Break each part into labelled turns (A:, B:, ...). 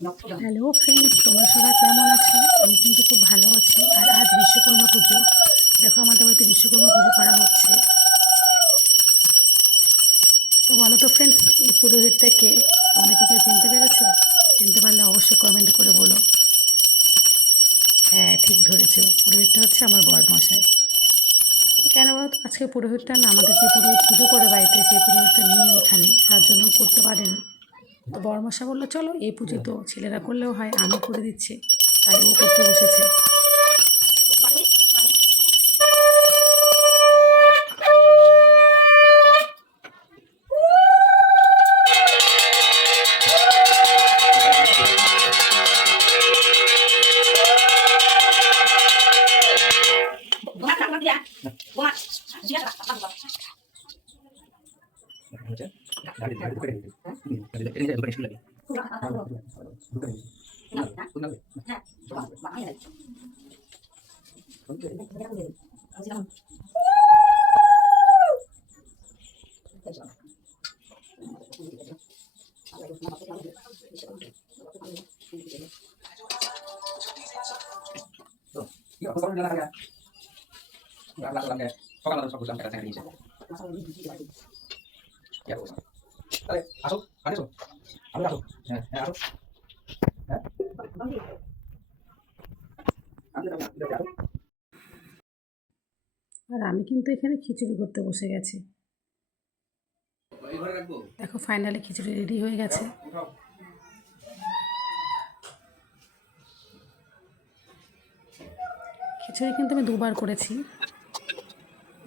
A: Hello friends তোমরা সবাই কেমন আছো? আমি কিন্তু খুব ভালো আছি। আর আজ বিশ্বকর্মা পুজো। দেখো, আমাদের বাড়িতে বিশ্বকর্মা পুজো করা হচ্ছে। তো বলো তো ফ্রেন্ডস এই পুরোহিতটাকে তোমরা কি কেউ চিনতে পেরেছ? চিনতে পারলে অবশ্যই কমেন্ট করে বলো। হ্যাঁ ঠিক ধরেছো। পুরোহিতটা হচ্ছে আমার বরমশাই। কেন বলো আজকে পুরোহিতটা না আমাদের যে পুরোহিত পুজো করে বাড়িতে, সেই পুরোহিতটা নিয়ে এখানে। তার জন্য করতে পারেনি। তো বড়মশা বলল চলো এই পুজো তো ছেলেরা করলেও হয় আমি করে দিচ্ছে তাই ও করতে বসেছে
B: সকালবেলা Ya, আসো আসো। আমি আসো। হ্যাঁ হ্যাঁ আসো। হ্যাঁ।
A: আর আমি কিন্তু এখানে খিচুড়ি করতে বসে গেছি। দেখো ফাইনালি খিচুড়ি রেডি হয়ে গেছে। খিচুড়ি কিন্তু আমি দুবার করেছি।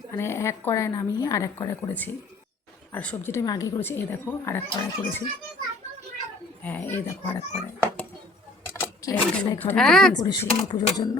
A: মানে এক কড়ায় নামিয়ে আর এক কড়ায় করেছি। আর সবজিটা আমি আগে করেছি এই দেখো আর এক কড়াই করেছি। হ্যাঁ এই দেখো আর এক কড়াই খাবে করে শুকনো পুজোর জন্য।